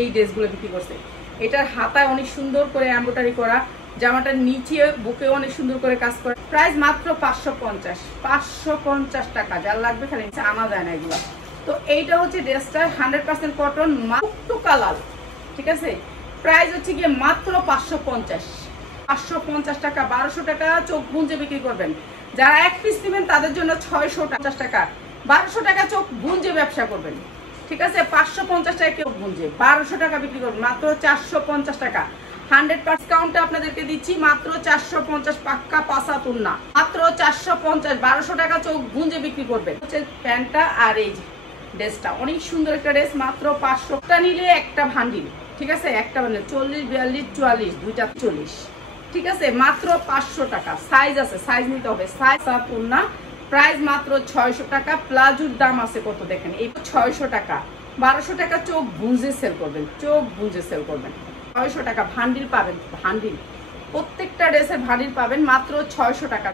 এই ড্রেসগুলো বিক্রি করছে। এটার হাতায় অনেক সুন্দর করে এমব্রয়ডারি করা, জামাটার নিচে বুকে অনেক সুন্দর করে কাজ করা। প্রাইস মাত্র 550 টাকা। যার লাগবে খালি আনা যায় না এগুলো। তো এইটা হচ্ছে ড্রেসটা 100% কটন, মাত্র কালার, ঠিক আছে। প্রাইস হচ্ছে গিয়ে মাত্র 550 টাকা। 1200 টাকা চোখ গুঁজে বিক্রি করবেন। যারা এক পিস নেবেন তাদের জন্য 650 টাকা। 1200 টাকা চোখ গুঁজে ব্যবসা করবেন, ঠিক আছে। 550 টাকা কেউ গুঁজে 1200 টাকা বিক্রি করবেন, মাত্র 450 টাকা। 100% ডিসকাউন্টে আপনাদেরকে দিচ্ছি মাত্র 450, পাক্কা পাসাতুন না, মাত্র 450। 1200 টাকা চোখ গুঁজে বিক্রি করবেন। হচ্ছে প্যান্টটা আর এই ড্রেসটা অনেক সুন্দর একটা ড্রেস, মাত্র 500 নিলে একটা ভান্ডিল, ঠিক আছে। একটা বান্ডিল 40, 42, 44, দুইটা 40, ঠিক আছে। মাত্র 500 টাকা। সাইজ আছে, সাইজ নিতে হবে, সাইজ পাসাতুন না। প্রাইস মাত্র 600 টাকা। প্লাজোর দাম আছে কত দেখেন, এই 600 টাকা। 1200 টাকা চোখ গুঁজে সেল করবেন, চোখ গুঁজে সেল করবেন। 600 টাকা ভান্ডিল পাবেন, ভান্ডিল প্রত্যেকটা ড্রেসের ভান্ডিল পাবেন মাত্র 600 টাকা।